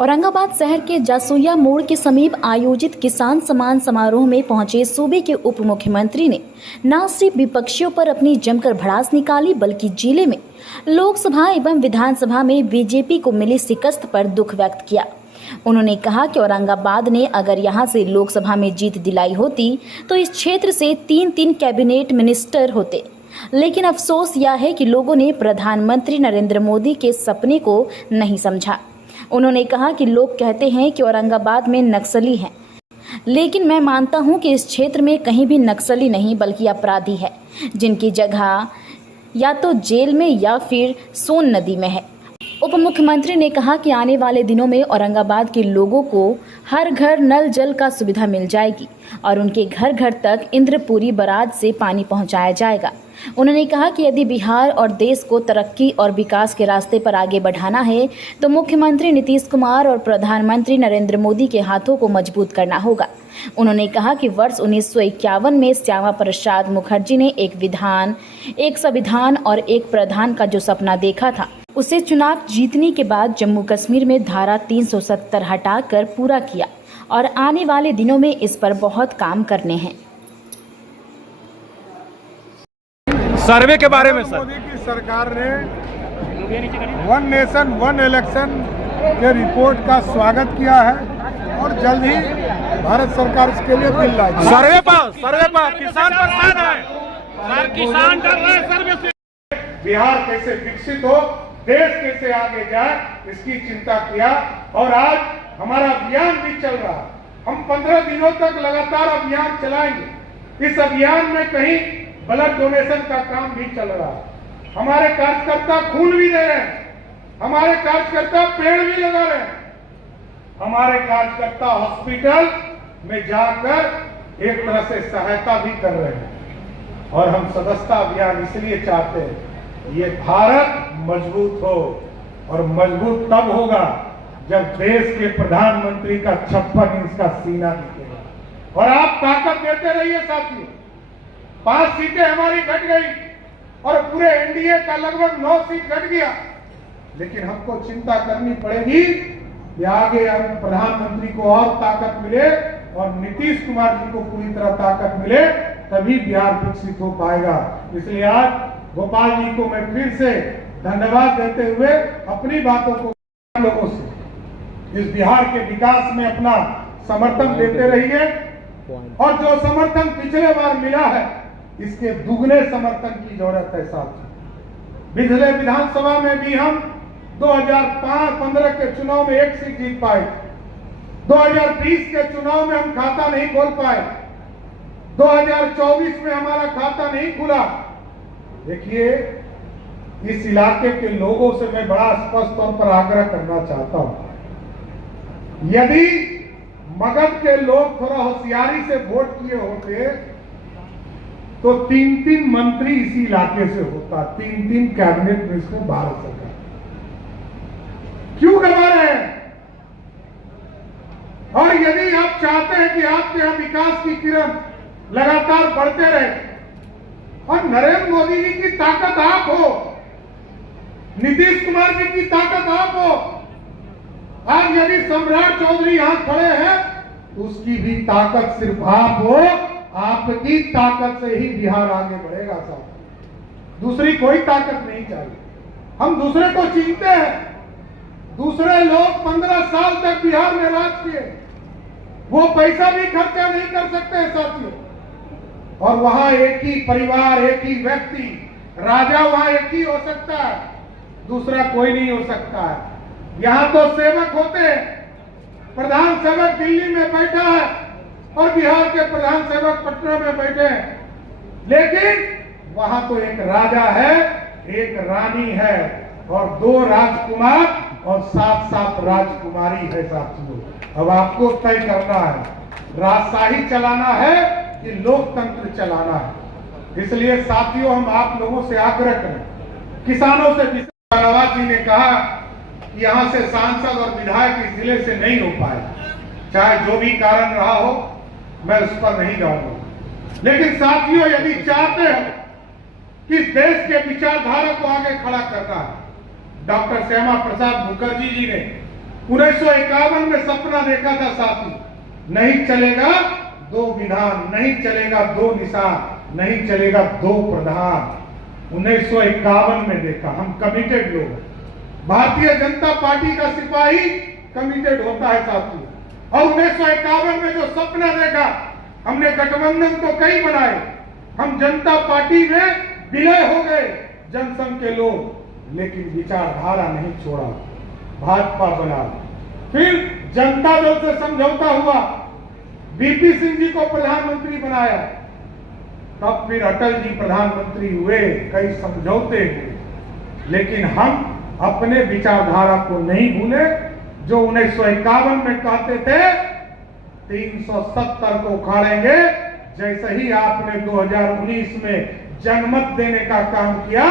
औरंगाबाद शहर के जासुइया मोड़ के समीप आयोजित किसान सम्मान समारोह में पहुंचे सूबे के उप मुख्यमंत्री ने न सिर्फ विपक्षियों पर अपनी जमकर भड़ास निकाली बल्कि जिले में लोकसभा एवं विधानसभा में बीजेपी को मिली शिकस्त पर दुख व्यक्त किया। उन्होंने कहा कि औरंगाबाद ने अगर यहां से लोकसभा में जीत दिलाई होती तो इस क्षेत्र से 3 कैबिनेट मिनिस्टर होते, लेकिन अफसोस यह है कि लोगों ने प्रधानमंत्री नरेंद्र मोदी के सपने को नहीं समझा। उन्होंने कहा कि लोग कहते हैं कि औरंगाबाद में नक्सली हैं, लेकिन मैं मानता हूं कि इस क्षेत्र में कहीं भी नक्सली नहीं बल्कि अपराधी है, जिनकी जगह या तो जेल में या फिर सोन नदी में है। उप मुख्यमंत्री ने कहा कि आने वाले दिनों में औरंगाबाद के लोगों को हर घर नल जल का सुविधा मिल जाएगी और उनके घर घर तक इंद्रपुरी बराज से पानी पहुंचाया जाएगा। उन्होंने कहा कि यदि बिहार और देश को तरक्की और विकास के रास्ते पर आगे बढ़ाना है तो मुख्यमंत्री नीतीश कुमार और प्रधानमंत्री नरेंद्र मोदी के हाथों को मजबूत करना होगा। उन्होंने कहा कि वर्ष 1951 में श्यामा प्रसाद मुखर्जी ने एक विधान, एक संविधान और एक प्रधान का जो सपना देखा था, उसे चुनाव जीतने के बाद जम्मू कश्मीर में धारा 370 हटाकर पूरा किया और आने वाले दिनों में इस पर बहुत काम करने हैं। सर्वे के बारे में सर, मोदी की सरकार ने वन नेशन वन इलेक्शन के रिपोर्ट का स्वागत किया है और जल्द ही भारत सरकार इसके लिए बिल लाएगी। सर्वे पर किसान परेशान है सर, किसान डर रहे हैं सर्वे से। बिहार कैसे विकसित हो, देश कैसे आगे जाए, इसकी चिंता किया और आज हमारा अभियान भी चल रहा है। हम 15 दिनों तक लगातार अभियान चलाएंगे। इस अभियान में कहीं ब्लड डोनेशन का काम भी चल रहा है। हमारे कार्यकर्ता खून भी दे रहे हैं, हमारे कार्यकर्ता पेड़ भी लगा रहे हैं, हमारे कार्यकर्ता हॉस्पिटल में जाकर एक तरह से सहायता भी कर रहे हैं। और हम सदस्यता अभियान इसलिए चाहते हैं, ये भारत मजबूत हो और मजबूत तब होगा जब देश के प्रधानमंत्री का 56 इंच का सीना दिखेगा। और आप ताकत देते रहिए साथियों। 5 सीटें हमारी घट गई और पूरे एनडीए का लगभग 9 सीट घट गया, लेकिन हमको चिंता करनी पड़ेगी कि आगे हम प्रधानमंत्री को और ताकत मिले और नीतीश कुमार जी को पूरी तरह ताकत मिले, तभी बिहार विकसित हो पाएगा। इसलिए आज गोपाल जी को मैं फिर से धन्यवाद देते हुए अपनी बातों को लोगों से इस बिहार के विकास में अपना समर्थन देते रहिए और जो समर्थन पिछले बार मिला है इसके दुगने समर्थन की जरूरत है साथियों। पिछले विधानसभा में भी हम 2015 के चुनाव में 1 सीट जीत पाए, 2020 के चुनाव में हम खाता नहीं खोल पाए, 2024 में हमारा खाता नहीं खुला। देखिए, इस इलाके के लोगों से मैं बड़ा स्पष्ट तौर पर आग्रह करना चाहता हूं, यदि मगध के लोग थोड़ा होशियारी से वोट किए होते तो 3 मंत्री इसी इलाके से होता, 3 कैबिनेट मिनिस्टर भारत सरकार। क्यों गवा रहे हैं? और यदि आप चाहते हैं कि आपके यहां विकास की किरण लगातार बढ़ते रहे और नरेंद्र मोदी जी की ताकत आप हो, नीतीश कुमार जी की ताकत आप हो, आज यदि सम्राट चौधरी यहां खड़े हैं तो उसकी भी ताकत सिर्फ आप हो। आपकी ताकत से ही बिहार आगे बढ़ेगा साहब, दूसरी कोई ताकत नहीं चाहिए। हम दूसरे को चिंते हैं, दूसरे लोग 15 साल तक बिहार में राज किए, वो पैसा भी खर्चा नहीं कर सकते हैं साथियों। और वहां एक ही परिवार, एक ही व्यक्ति राजा वहां एक ही हो सकता है, दूसरा कोई नहीं हो सकता है। यहां तो सेवक होते हैं, प्रधान सेवक दिल्ली में बैठा है और बिहार के प्रधान सेवक पटना में बैठे हैं, लेकिन वहां तो एक राजा है, एक रानी है और 2 राजकुमार और 7 राजकुमारी है साथियों। अब आपको तय करना है, राजशाही चलाना है कि लोकतंत्र चलाना है। इसलिए साथियों, हम आप लोगों से आग्रह करें, किसानों से। धन्यवाद जी ने कहा कि यहां से सांसद और विधायक इस जिले से नहीं हो पाए, चाहे जो भी कारण रहा हो, मैं उस पर नहीं जाऊंगा। लेकिन साथियों, यदि चाहते हो कि देश के विचारधारा को आगे खड़ा करना है, डॉक्टर श्यामा प्रसाद मुखर्जी जी ने 1951 में सपना देखा था साथी, नहीं चलेगा दो विधान, नहीं चलेगा दो निशान, नहीं चलेगा दो प्रधान। 1951 में देखा। हम कमिटेड लोग, भारतीय जनता पार्टी का सिपाही कमिटेड होता है साथी। और 1951 में जो सपना देखा, हमने गठबंधन तो कई बनाए, हम जनता पार्टी में विलय हो गए जनसंघ के लोग, लेकिन विचारधारा नहीं छोड़ा, भाजपा बना। फिर जनता दल से समझौता हुआ, बीपी सिंह जी को प्रधानमंत्री बनाया, तब फिर अटल जी प्रधानमंत्री हुए, कई समझौते हुए, लेकिन हम अपने विचारधारा को नहीं भूले। जो 1951 में कहते थे 370 को उखाड़ेंगे, जैसे ही आपने 2019 में जनमत देने का काम किया,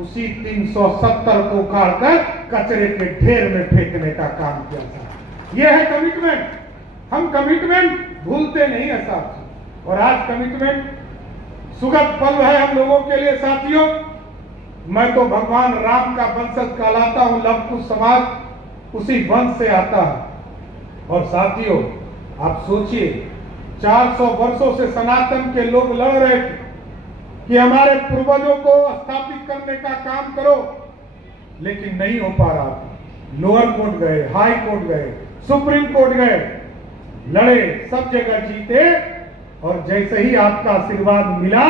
उसी 370 को उखाड़कर कचरे के ढेर में फेंकने का काम किया था। यह है कमिटमेंट। हम कमिटमेंट भूलते नहीं है साथियों। और आज कमिटमेंट सुखद पल है हम लोगों के लिए साथियों। मैं तो भगवान राम का वंशज कहलाता हूं, लव कुश समाज उसी वंश से आता है। और साथियों आप सोचिए, 400 वर्षों से सनातन के लोग लड़ रहे थे कि हमारे पूर्वजों को स्थापित करने का काम करो, लेकिन नहीं हो पा रहा था। लोअर कोर्ट गए, हाई कोर्ट गए, सुप्रीम कोर्ट गए, लड़े, सब जगह जीते, और जैसे ही आपका आशीर्वाद मिला,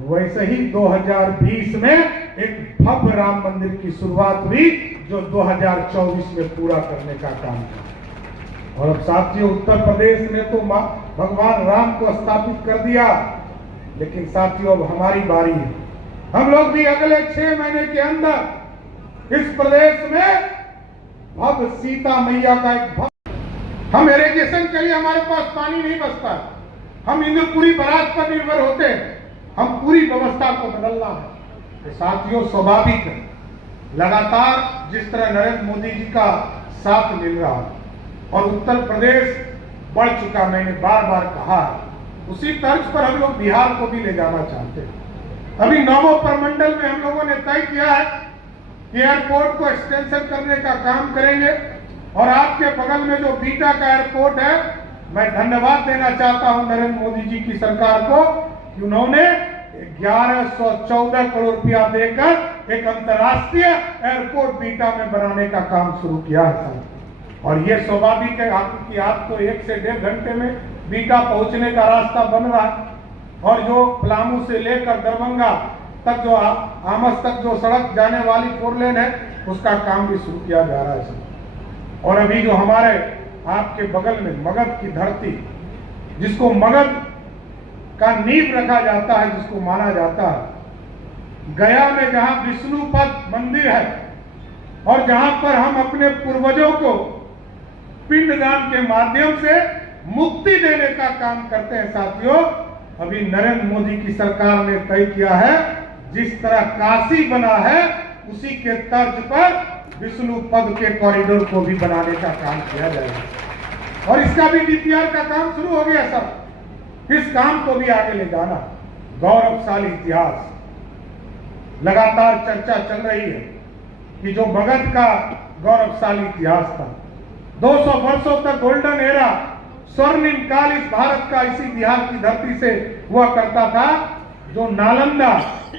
वैसे ही 2020 में एक भव्य राम मंदिर की शुरुआत हुई, जो 2024 में पूरा करने का काम किया। और अब साथियों उत्तर प्रदेश ने तो भगवान राम को स्थापित कर दिया, लेकिन साथियों अब हमारी बारी है। हम लोग भी अगले 6 महीने के अंदर इस प्रदेश में भव्य सीता मैया का एक हम इरिगेशन के लिए हमारे पास पानी नहीं बचता, हम इंद्रपुरी बराज पर निर्भर होते हैं, हम पूरी व्यवस्था को बदलना है। तो साथियों स्वाभाविक है, लगातार जिस तरह नरेंद्र मोदी जी का साथ मिल रहा है और उत्तर प्रदेश बढ़ चुका, मैंने बार बार कहा है, उसी तर्ज पर हम लोग बिहार को भी ले जाना चाहते हैं। अभी नवो प्रमंडल में हम लोगों ने तय किया है कि एयरपोर्ट को एक्सटेंशन करने का काम करेंगे। और आपके बगल में जो बीटा का एयरपोर्ट है, मैं धन्यवाद देना चाहता हूं नरेंद्र मोदी जी की सरकार को कि उन्होंने 1114 करोड़ रुपया देकर एक अंतर्राष्ट्रीय एयरपोर्ट बीटा में बनाने का काम शुरू किया है। और ये स्वाभाविक है कि आप तो 1 से 1.5 घंटे में बीटा पहुंचने का रास्ता बन रहा है। और जो पलामू से लेकर दरभंगा तक जो आमस तक जो सड़क जाने वाली 4 लेन है, उसका काम भी शुरू किया जा रहा है। और अभी जो हमारे आपके बगल में मगध की धरती, जिसको मगध का नींव रखा जाता है, जिसको माना जाता है, गया में जहां विष्णुपद मंदिर है और जहां पर हम अपने पूर्वजों को पिंडदान के माध्यम से मुक्ति देने का काम करते हैं साथियों, अभी नरेंद्र मोदी की सरकार ने तय किया है, जिस तरह काशी बना है उसी के तर्ज पर विष्णुपद के कॉरिडोर को भी बनाने का काम किया जाएगा। और इसका भी डीपीआर का काम शुरू हो गया सब। इस काम को भी आगे ले जाना। गौरवशाली इतिहास, लगातार चर्चा चल रही है कि जो मगध का गौरवशाली इतिहास था, 200 वर्षों तक गोल्डन एरा, स्वर्णिम काल इस भारत का इसी बिहार की धरती से हुआ करता था। जो नालंदा,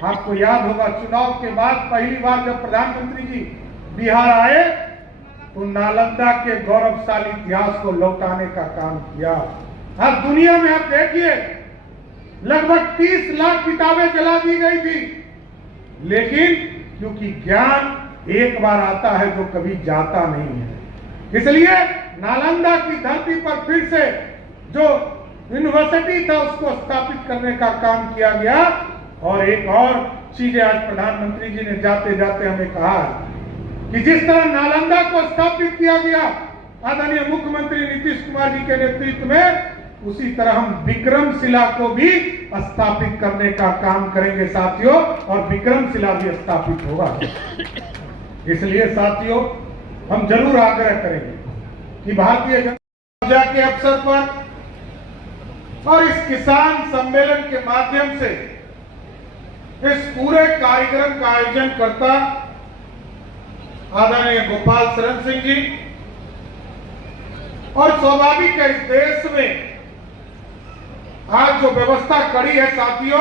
आपको याद होगा चुनाव के बाद पहली बार जब प्रधानमंत्री जी बिहार आए तो नालंदा के गौरवशाली इतिहास को लौटाने का काम किया। आज दुनिया में आप देखिए लगभग 30 लाख किताबें जला दी गई थी, लेकिन क्योंकि ज्ञान एक बार आता है जो कभी जाता नहीं है, इसलिए नालंदा की धरती पर फिर से जो यूनिवर्सिटी था उसको स्थापित करने का काम किया गया। और एक और चीज आज प्रधानमंत्री जी ने जाते जाते हमें कहा कि जिस तरह नालंदा को स्थापित किया गया आदरणीय मुख्यमंत्री नीतीश कुमार जी के नेतृत्व में, उसी तरह हम विक्रमशिला को भी स्थापित करने का काम करेंगे साथियों, और विक्रमशिला भी स्थापित होगा। इसलिए साथियों हम जरूर आग्रह करेंगे कि भारतीय जनता के अवसर पर और इस किसान सम्मेलन के माध्यम से इस पूरे कार्यक्रम का आयोजन करता आदरणीय गोपाल शरण सिंह जी, और स्वाभाविक है, इस देश में आज जो व्यवस्था कड़ी है साथियों,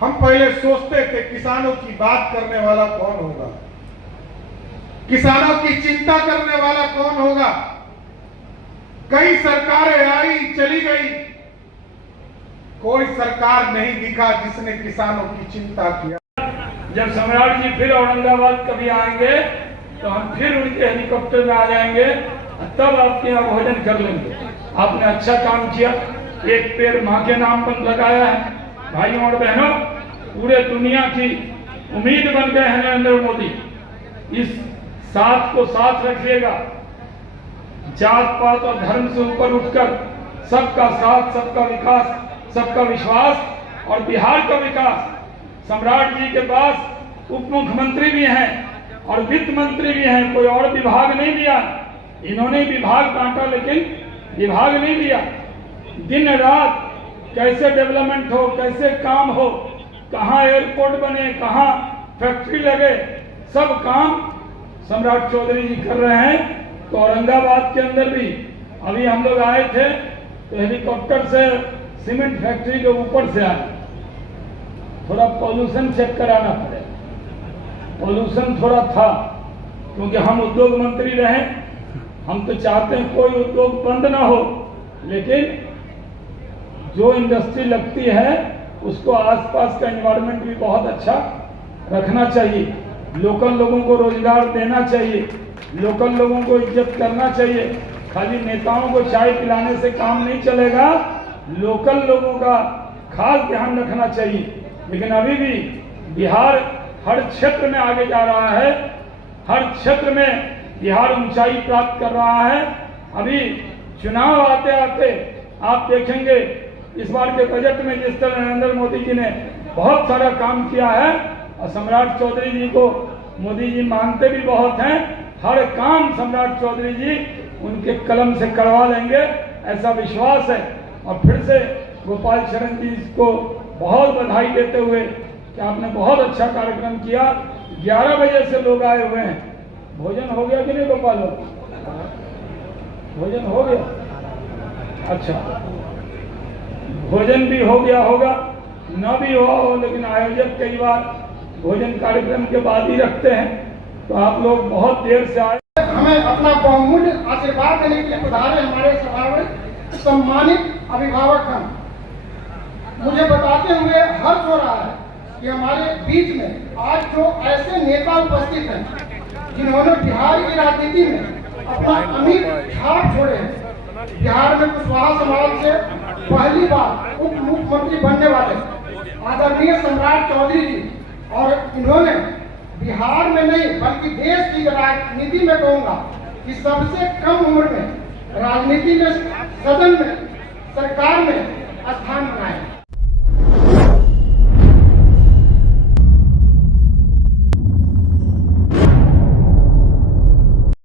हम पहले सोचते थे किसानों की बात करने वाला कौन होगा, किसानों की चिंता करने वाला कौन होगा। कई सरकारें आई चली गई, कोई सरकार नहीं दिखा जिसने किसानों की चिंता किया। जब सम्राट जी फिर औरंगाबाद कभी आएंगे तो हम फिर उनके हेलीकॉप्टर में आ जाएंगे, तब आपके यहाँ भोजन कर लेंगे। आपने अच्छा काम किया, एक पेड़ माँ के नाम पर लगाया है। भाइयों और बहनों, पूरे दुनिया की उम्मीद बन गए हैं नरेंद्र मोदी। इस साथ को साथ रखिएगा, जात पात और धर्म से ऊपर उठकर सबका साथ, सबका विकास, सबका विश्वास और बिहार का विकास। सम्राट जी के पास उप मुख्यमंत्री भी हैं और वित्त मंत्री भी हैं, कोई और विभाग नहीं दिया। इन्होंने विभाग बांटा लेकिन विभाग नहीं दिया। दिन रात कैसे डेवलपमेंट हो, कैसे काम हो, कहाँ एयरपोर्ट बने, कहाँ फैक्ट्री लगे, सब काम सम्राट चौधरी जी कर रहे हैं। तो औरंगाबाद के अंदर भी अभी हम लोग आए थे तो हेलीकॉप्टर से सीमेंट फैक्ट्री के ऊपर से आए। थोड़ा पॉल्यूशन चेक कराना पड़े, पॉल्यूशन थोड़ा था, क्योंकि हम उद्योग मंत्री रहे। हम तो चाहते हैं कोई उद्योग बंद ना हो, लेकिन जो इंडस्ट्री लगती है उसको आसपास का एनवायरनमेंट भी बहुत अच्छा रखना चाहिए, लोकल लोगों को रोजगार देना चाहिए, लोकल लोगों को इज्जत करना चाहिए। खाली नेताओं को चाय पिलाने से काम नहीं चलेगा, लोकल लोगों का खास ध्यान रखना चाहिए। लेकिन अभी भी बिहार हर क्षेत्र में आगे जा रहा है, हर क्षेत्र में बिहार ऊंचाई प्राप्त कर रहा है। अभी चुनाव आते आते आप देखेंगे इस बार के बजट में जिस तरह नरेंद्र मोदी जी ने बहुत सारा काम किया है, और सम्राट चौधरी जी को मोदी जी मानते भी बहुत हैं। हर काम सम्राट चौधरी जी उनके कलम से करवा लेंगे, ऐसा विश्वास है। और फिर से गोपाल शरण जी को बहुत बधाई देते हुए कि आपने बहुत अच्छा कार्यक्रम किया। 11 बजे से लोग आए हुए हैं। भोजन हो गया कि नहीं गोपाल? भोजन हो गया? अच्छा, भोजन भी हो गया होगा, न भी हुआ हो, लेकिन आयोजक कई बार भोजन कार्यक्रम के बाद ही रखते हैं। तो आप लोग बहुत देर से आए, हमें अपना बहुमूल्य आशीर्वाद देने के लिए पधारे हमारे सभा में सम्मानित अभिभावक हम। मुझे बताते हुए हर्ष हो रहा है कि हमारे बीच में आज जो ऐसे नेता उपस्थित हैं जिन्होंने बिहार की राजनीति में अपना अमिट छाप छोड़े हैं। बिहार में कुशवाहा समाज से पहली बार उप मुख्यमंत्री बनने वाले आदरणीय सम्राट चौधरी जी, और इन्होंने बिहार में नहीं बल्कि देश की राजनीति में कहूँगा कि सबसे कम उम्र में राजनीति में, सदन में, सरकार में स्थान बनाए।